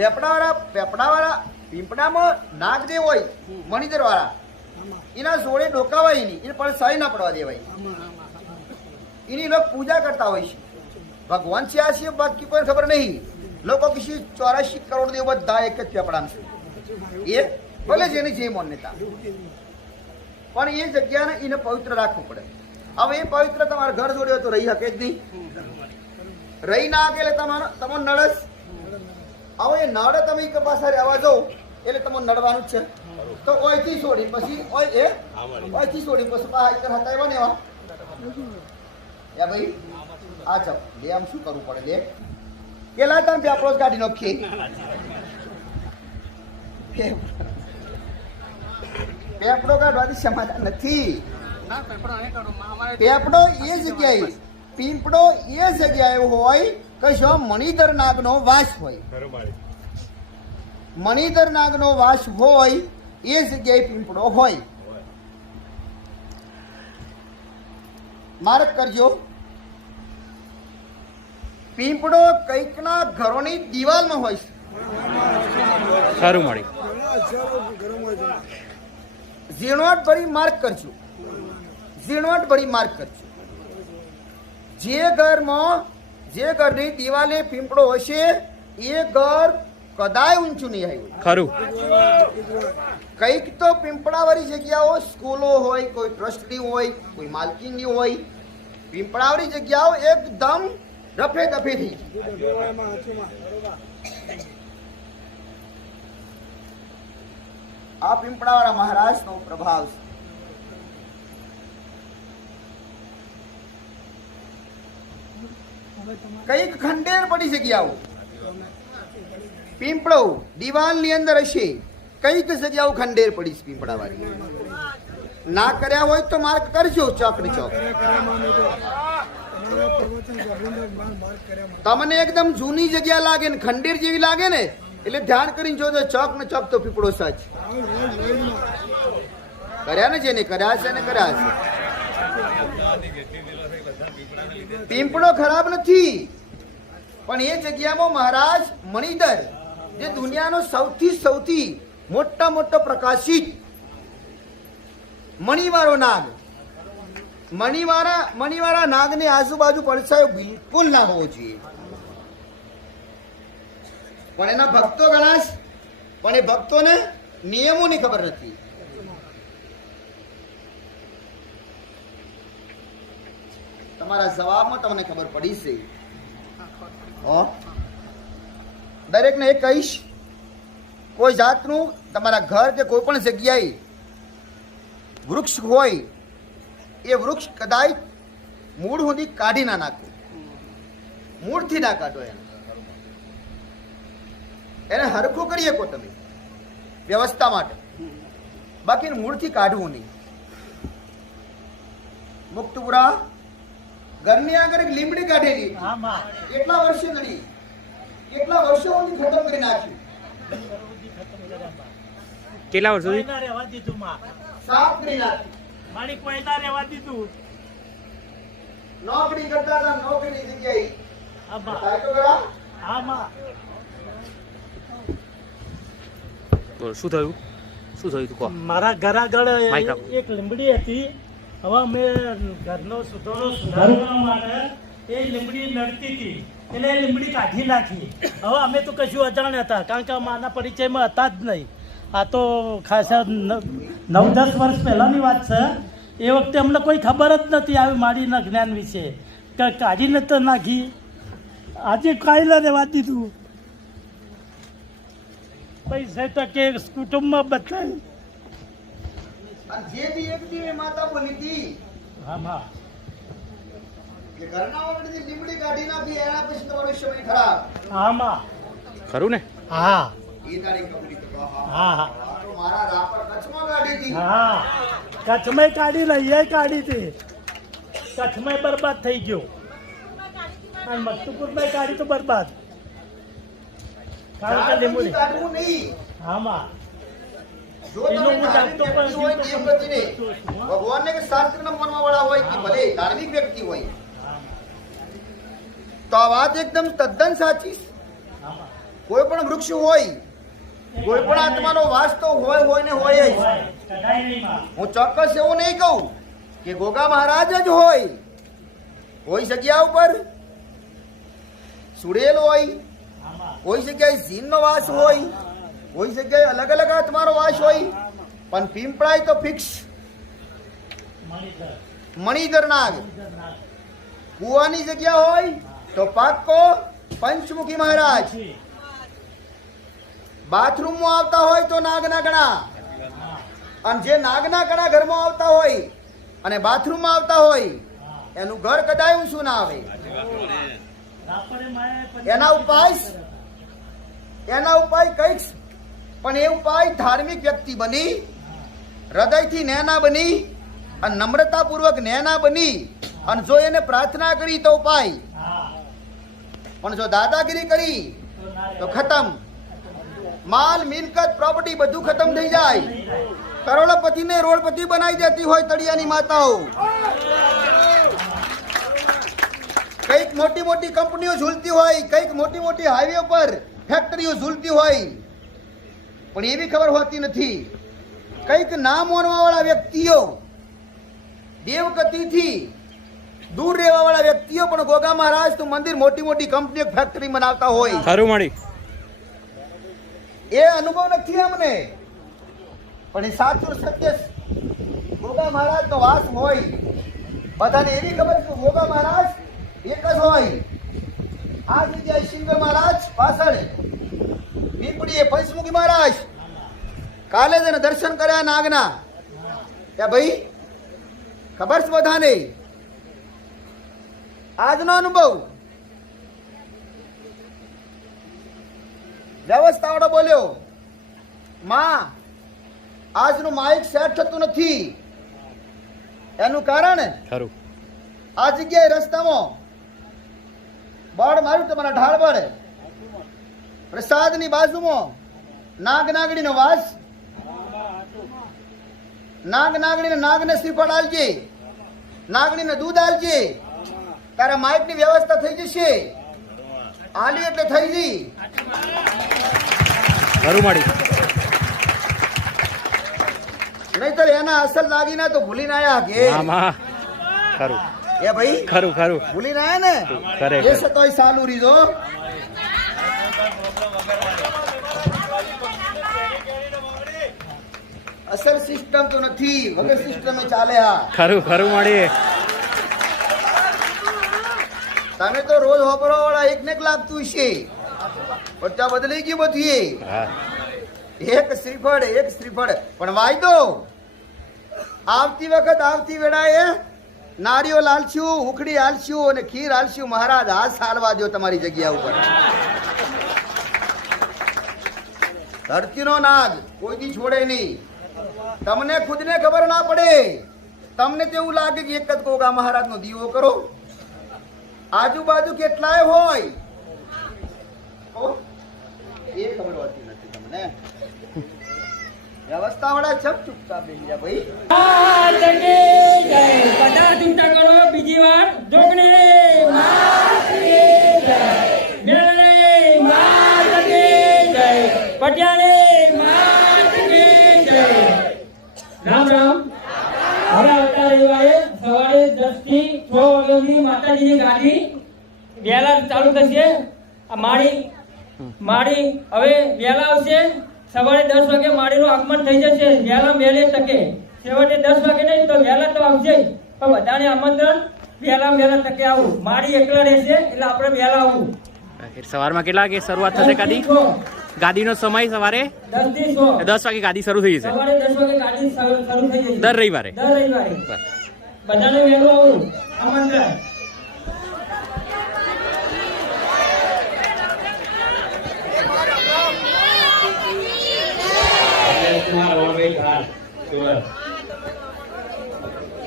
પેપડાવાળા પેપડાવાળા પીંપડામાં નાગ જે હોય મણિધર વાળા એના જોડે ડોકાવાય નહીં એને પણ સહી ના પડવા દેવાય. એની લોકો પૂજા કરતા હોય છે. ભગવાન છે આ છે બાકી કોઈ ખબર નહીં. લોકો કિસી ચોરાશી કરોડ દેવ બધા એક જ પેપડામાં છે. એ ભલે જ એની જે માન્યતા. પણ એ જગ્યાને એને પવિત્ર રાખવું પડે. હવે એ પવિત્ર તમારા ઘર જોડે હોય તો રહી શકે જ નહીં. રહી ના શકે એટલે તમારો તમારો નળસ હવે નળ તમે એક પાસે રહેવા જાઓ. એટલે તમારે નડવાનું જ છે. તો ઓયથી છોડી પછી ઓય એ ઓયથી છોડી પછી પા એક હતા એવા ને એવા. યા ભાઈ આ ચાલ લે આમ શું કરવું પડે લે કેલા તમે પેપડો જ કાઢી નાખીએ પેપડો કાઢવાથી સમાધાન નથી. પેપડો એ જગ્યાએ પીંપડો એ જગ્યાએ હોય કે જો મણિધર નાગનો વાસ હોય. મણિધર નાગનો વાસ હોય એ જગ્યાએ પીંપડો હોય. માર્ક કરજો. પીંપડો કંઈકના ઘરોની દિવાલમાં હોય છે. સારું મળી. ઝીણવટ ભરી માર્ક કરજો. ઝીણવટ ભરી માર્ક કરજો. જે ઘરમાં જે ઘરની દિવાલે પીંપળો હશે એ ઘર કદાય ઊંચું નહીં આવ્યું. ખરું. કંઈક તો પીંપળાવાળી જગ્યાઓ સ્કૂલો હોય કોઈ ટ્રસ્ટની હોય કોઈ માલકીની હોય પીંપળાવાળી જગ્યાઓ એકદમ રફે દફે થઈ આ પીંપળાવાળા મહારાજનો પ્રભાવ છે. કંઈક ખંડેર પડી જગ્યાઓ પીંપળો, દિવાલની અંદર હશે. કંઈક જગ્યાઓ ખંડેર પડી છે પીંપળાવાળી. ના કર્યા હોય તો માર્ક કરજો ચોક ને ચોક. તમને એકદમ જૂની જગ્યા લાગે ને, ખંડેર જેવી લાગે ને, એટલે ધ્યાન કરીને જોજો ચોક ને ચોક તો પીપળો સાચ. કર્યા ને જેને, કર્યા છે ને કર્યા છે પીંપળો ખરાબ નથી. પણ એ જગ્યામાં મહારાજ મણિધર, જે દુનિયાનો સૌથી સૌથી મોટા મોટો પ્રકાશિત મણિવાળો નાગ. મણિવાળા મણિવાળા નાગની આજુબાજુ પડછાયો બિલકુલ ના હોવો જોઈએ. પણ એના ભક્તો ગણાશ, પણ એ ભક્તોને નિયમોની ખબર નથી. તમારા જવાબમાં તમને ખબર પડી છે. હો? દરેકને એ કહીશ કોઈ જાતનું તમારા ઘર કે કોઈ પણ જગ્યાએ વૃક્ષ હોય એ વૃક્ષ કદાચ મૂળ સુધી કાઢી ના નાખો. મૂળથી ના કાઢો એને. એને હરખું કરી શકો તમે વ્યવસ્થા માટે. બાકી મૂળથી કાઢવું નહીં. મુક્તપુરા ઘરની આગળ એક લીમડી કાઢેલી. કેટલા વર્ષે નડી કેટલા વર્ષો સુધી ખતમ કરી નાખ્યું? કેટલા વર્ષ સુધી? રહેવા દીધું માં? સાફ કરી નાખ્યું મારી કોઈના રહેવા દીધું? નોકરી કરતા હતા નોકરી જગ્યાએ. શું થયું? શું થયું તું કહો. મારા ઘર આગળ એક લીમડી હતી. હવે અમે ઘરનો સુધારો સુધારવા માટે એ લીમડી નડતી હતી. એટલે એ લીમડી કાઢી નાખી. હવે અમે તો કશું અજાણ હતા, કારણ કે અમારા પરિચયમાં હતા જ નહીં. આ તો ખાસા નવ દસ વર્ષ પહેલાંની વાત છે. એ વખતે અમને કોઈ ખબર જ નથી આવી માડીના જ્ઞાન વિશે. કે કાઢીને તો નાખી. આજે કાંઈ ના રહેવા દીધું. પૈસે ટકે, કુટુંબમાં બધાય અને જે બી એક દી માતા બોલી હતી હા હા. કે ઘરના આગળથી લીમડી કાઢી નાખી એના પછી તમારો સમય ખરાબ. આમાં ખરું ને? હા. એ તારીખ ખબર હતી. હા હા. તો મારા રાપર કચ્છમાં કાઢી હતી હા કચ્છમાં કાઢી લઈએ કાઢી હતી કચ્છમાં બરબાદ થઈ ગયો. અને મકતુપુરમાં કાઢી તો બરબાદ. કારણ કે લીંબુડી. કાઢવું નહીં. આમાં જો તમે ધાર્મિક વ્યક્તિ હોય વાળા હોય કે ભલે ધાર્મિક વ્યક્તિ હોય. તો આ વાત એકદમ તદ્દન સાચી કોઈ પણ વૃક્ષ હોય, કોઈ પણ આત્માનો વાસ તો હોય હોય ને હોય જ. હું ચોક્કસ એવું નહીં કહું કે ગોગા મહારાજ જ હોય. કોઈ જગ્યા ઉપર સુડેલ હોય કોઈ જગ્યાએ જીનનો વાસ હોય. કોઈ જગ્યાએ અલગ અલગ તમારો વાસ હોય, પણ પીંપળાય તો ફિક્સ મણિધર. નાગ કુવાની જગ્યા હોય તો પાક્કો પંચમુખી મહારાજ બાથરૂમમાં આવતા હોય તો નાગના ગણા અને જે નાગના ગણા ઘરમાં આવતા હોય અને બાથરૂમમાં આવતા હોય, એનું ઘર કદાય ઊંચું ના આવે એના ઉપાય? એના ઉપાય કંઈક પણ એ ઉપાય ધાર્મિક વ્યક્તિ બની, હૃદયથી નેના બની અને નમ્રતાપૂર્વક નેના બની અને જો એને પ્રાર્થના કરી તો ઉપાય પણ જો દાદાગીરી કરી તો. ખતમ માલ, મિલકત પ્રોપર્ટી બધું ખતમ થઈ જાય. કરોડપતિને રોડપતિ બનાવી દેતી હોય તળિયાની માતાઓ કંઈક મોટી મોટી કંપનીઓ ઝૂલતી હોય, કંઈક મોટી મોટી હાઈવે પર ફેક્ટરીઓ ઝૂલતી હોય પણ એવી ખબર હોતી નથી. કંઈક નામ વાળા વ્યક્તિઓ દેવગતિથી દૂર રહેવા વાળા વ્યક્તિઓ પણ ગોગા મહારાજ તો મંદિર મોટી મોટી કંપનીઓ ફેક્ટરી બનાવતા હોય. ખરું મળી. એ અનુભવ નથી અમને. પણ એ સાચું સત્ય ગોગા મહારાજ નો વાસ હોય. બધાને એવી ખબર કે ગોગા મહારાજ એક જ હોય. આ જગ્યાએ સિંગર મહારાજ પાછળ પીપળીએ પંચમુખી મહારાજ. કાલે જ એને દર્શન કર્યા નાગના. કે ભાઈ ખબર છે બધાને? આજનો અનુભવ. વ્યવસ્થાવાળો બોલ્યો માં આજનું માઇક સેટ થતું નથી. એનું કારણ? ખરું. આ જગ્યાએ રસ્તામાં બળ માર્યું તમારા ઢાળ બળ. પ્રસાદની બાજુમાં નાગ નાગણીનો વાસ. નાગ નાગણીને નાગને શ્રીફળ આલજે નાગણીને દૂધ આલજે તારા માઇકની વ્યવસ્થા થઈ જશે. આલી એટલે થઈ ગઈ નહીતર એના અસલ દાગીના તો ભૂલીને આયા કે. આમાં ખરું. એ ભાઈ ખરું ખરું. આયા ને? ખરેખર. એ સતોય સાલું રીજો અસલ સિસ્ટમ તો નથી વગર સિસ્ટમે ચાલે આ. ખરું ખરું મળી તમે તો રોજ હોપરો વાળા એક ને એક લાગતું છે પણ ત્યાં બદલી ગયું બધી એક શ્રીફળ એક શ્રીફળ. પણ વાયદો આવતી વખત આવતી વેળાએ નારીઓ લાલશું ઉખડી હાલશું અને ખીર હાલશું મહારાજ હાથ હાલવા દો તમારી જગ્યા ઉપર. ધરતીનો નાગ કોઈ દી છોડે નહીં. તમને ખુદને ખબર ના પડે. તમને તેવું લાગે કે એક જ ગોગા મહારાજનો દીવો કરો. આજુબાજુ કેટલાય હોય. એ ખબર હોતી નથી તમને. વ્યવસ્થા વાળા ચમ ચૂપચાપ બેસી ભાઈ. બધા ચિંતા કરો, બીજી વાર માત જય માત કી જય. પટિયાળે માત કી જય. રામ રામ. હવે આવતા રવિવારે સવારે દસથી છ સુધી માતાજીની ગાડી વહેલા ચાલુ થશે. આ માળી માળી હવે વહેલા આવશે. સવારે દસ વાગે માળીનું આગમન થઈ જશે. વહેલા મેળે તકે. છેવટે દસ વાગે નહીં તો વહેલા તો આવશે પણ બધાને આમંત્રણ વહેલા વહેલા તકે આવું. માળી એકલા રહેશે એટલે આપણે વહેલા આવું. સવારમાં કેટલા વાગે શરૂઆત થશે ગાદી ગાદીનો સમય સવારે દસ વાગે ગાદી શરૂ થઈ જશે. સવારે દસ વાગે ગાડી શરૂ શરૂ દર રવિવારે. દર રવિવારે.